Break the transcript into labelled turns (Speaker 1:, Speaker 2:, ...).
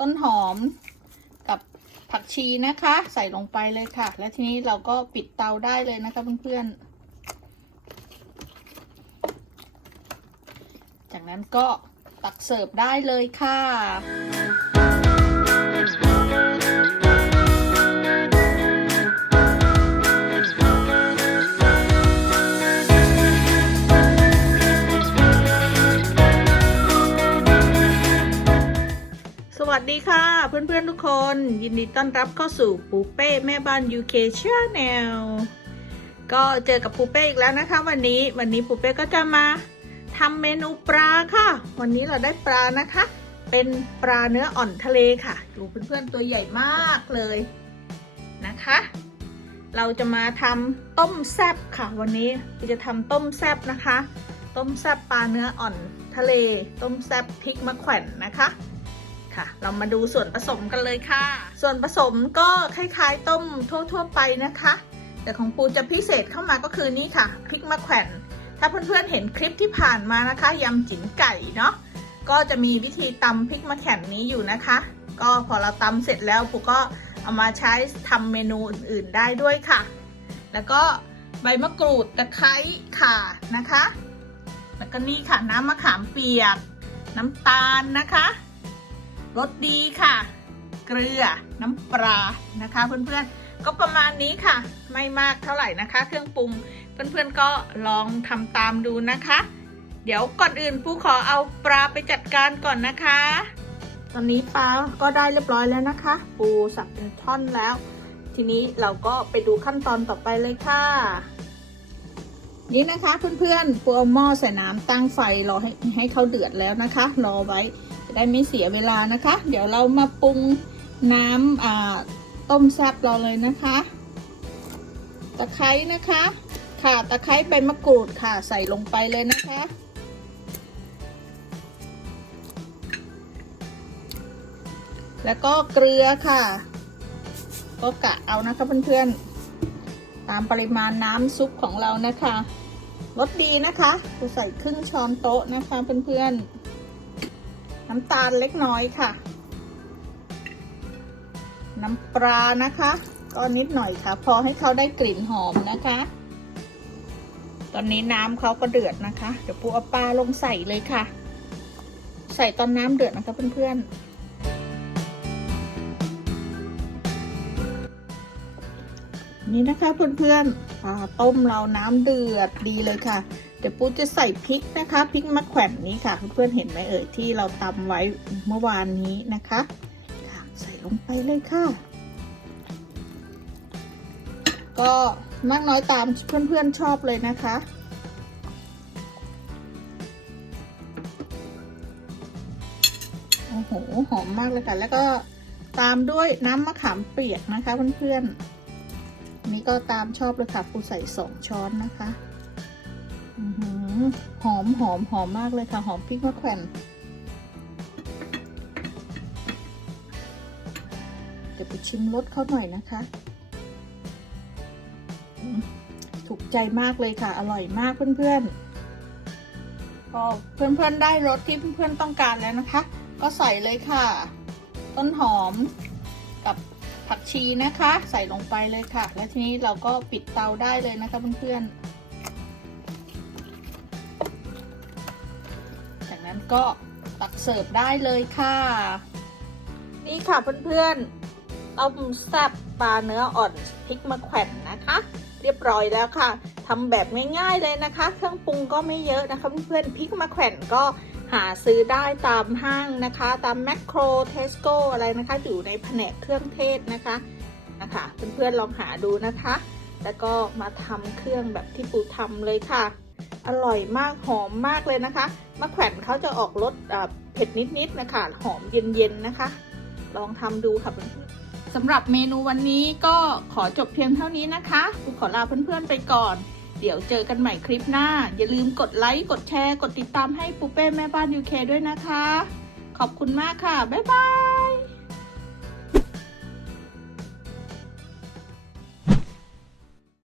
Speaker 1: ต้นหอมกับผักชีนะคะ ใส่ลงไปเลยค่ะ แล้วทีนี้เราก็ปิดเตาได้เลยนะคะเพื่อนๆ จากนั้นก็ตักเสิร์ฟได้เลยค่ะ วัสดีค่ะ เพื่อนๆทุกคน ยินดีต้อนรับเข้าสู่ปูเป้แม่บ้าน UK Channel ก็เจอกับปูเป้อีกแล้วนะคะ วันนี้วันนี้ปูเป้ก็จะมาทำเมนูปลาค่ะ วันนี้เราได้ปลานะคะ เป็นปลาเนื้ออ่อนทะเลค่ะ ดูเพื่อนๆตัวใหญ่มากเลยนะคะ เราจะมาทำต้มแซบค่ะ วันนี้จะทำต้มแซบนะคะ ต้มแซบปลาเนื้ออ่อนทะเล ต้มแซบพริกมะแขวนนะคะ ค่ะ เรามาดูส่วนผสมกันเลยค่ะ ส่วนผสมก็คล้ายๆ ต้มทั่ว ๆ ไปนะคะ แต่ของปูจะพิเศษเข้ามาก็คือนี่ค่ะพริกมะแขวนถ้าเพื่อนๆเห็นคลิปที่ผ่านมานะคะยำจิ๋นไก่เนาะก็จะมีวิธีตำพริกมะแขวนนี้อยู่นะคะ ก็พอเราตำเสร็จแล้วปูก็เอามาใช้ทำเมนูอื่นๆได้ด้วยค่ะ แล้วก็ใบมะกรูดตะไคร้ข่านะคะ แล้วก็นี่ค่ะน้ำมะขามเปียก น้ำตาลนะคะ รสดีค่ะ เกลือน้ำปลานะคะ เพื่อนๆก็ประมาณนี้ค่ะ ไม่มากเท่าไหร่นะคะ เครื่องปรุงเพื่อนๆก็ลองทำตามดูนะคะ เดี๋ยวก่อนอื่นปูขอเอาปลาไปจัดการก่อนนะคะ ตอนนี้ปลาก็ได้เรียบร้อยแล้วนะคะ ปูสับเป็นท่อนแล้ว ทีนี้เราก็ไปดูขั้นตอนต่อไปเลยค่ะนี่นะคะเพื่อนๆปูเอาหม้อใส่น้ำตั้งไฟรอให้ให้เขาเดือดแล้วนะคะ รอไว้ จะได้ไม่เสียเวลานะคะ เดี๋ยวเรามาปรุงน้ำต้มแซ่บเราเลยนะคะ ตะไคร้นะคะ ค่ะตะไคร้ใบมะกรูดค่ะใส่ลงไปเลยนะคะ แล้วก็เกลือค่ะ ก็กะเอานะคะเพื่อนๆ ตามปริมาณน้ำซุปของเรานะคะรสดีนะคะจะใส่ครึ่งช้อนโต๊ะนะคะเพื่อนๆ น้ำตาลเล็กน้อยค่ะ น้ำปลานะคะ ก็นิดหน่อยค่ะ พอให้เขาได้กลิ่นหอมนะคะ ตอนนี้น้ำเขาก็เดือดนะคะ เดี๋ยวปูเอาปลาลงใส่เลยค่ะ ใส่ตอนน้ำเดือดนะคะเพื่อนๆ นี่นะคะเพื่อนๆปลาต้มเราน้ำเดือดดีเลยค่ะ เดี๋ยวปูจะใส่พริกนะคะพริกมะแขวนนี้ค่ะ เพื่อนๆเห็นไหมเอ่ยที่เราตำไว้เมื่อวานนี้นะคะค่ะใส่ลงไปเลยค่ะ ก็มากน้อยตามเพื่อนๆชอบเลยนะคะโอ้โหหอมมากเลยค่ะ แล้วก็ตามด้วยน้ำมะขามเปียกนะคะเพื่อนๆ ก็ตามชอบเลยค่ะปูใส่สองช้อนนะคะหอมหอมหอมมากเลยค่ะ หอมพริกมะแขวนเดี๋ยวไปชิมรสเขาหน่อยนะคะ ถูกใจมากเลยค่ะ อร่อยมากเพื่อนๆก็เพื่อนๆได้รสที่เพื่อนๆต้องการแล้วนะคะ ก็ใส่เลยค่ะ ต้นหอม ผักชีนะคะ ใส่ลงไปเลยค่ะ แล้วทีนี้เราก็ปิดเตาได้เลยนะคะเพื่อนๆ จากนั้นก็ตักเสิร์ฟได้เลยค่ะ นี่ค่ะเพื่อนๆต้มแซ่บปลาเนื้ออ่อนพริกมะแขวนนะคะ เรียบร้อยแล้วค่ะทำแบบง่ายๆเลยนะคะ เครื่องปรุงก็ไม่เยอะนะคะเพื่อนๆพริกมะแขวนก็ หาซื้อได้ตามห้างนะคะ ตามแมคโครเทสโกอะไรนะคะ อยู่ในแผนกเครื่องเทศนะคะนะคะเพื่อนๆลองหาดูนะคะ แล้วก็มาทำเครื่องแบบที่ปูทำเลยค่ะ อร่อยมากหอมมากเลยนะคะมะแขวนเขาจะออกรสเผ็ดนิดๆนะคะ หอมเย็นๆนะคะ ลองทำดูค่ะเพื่อนสำหรับเมนูวันนี้ก็ขอจบเพียงเท่านี้นะคะปูขอลาเพื่อนๆไปก่อน เดี๋ยวเจอกันใหม่คลิปหน้า อย่าลืมกดไลค์ กดแชร์ กดติดตามให้ปูเป้แม่บ้านยูเคด้วยนะคะ ขอบคุณมากค่ะ บ๊ายบาย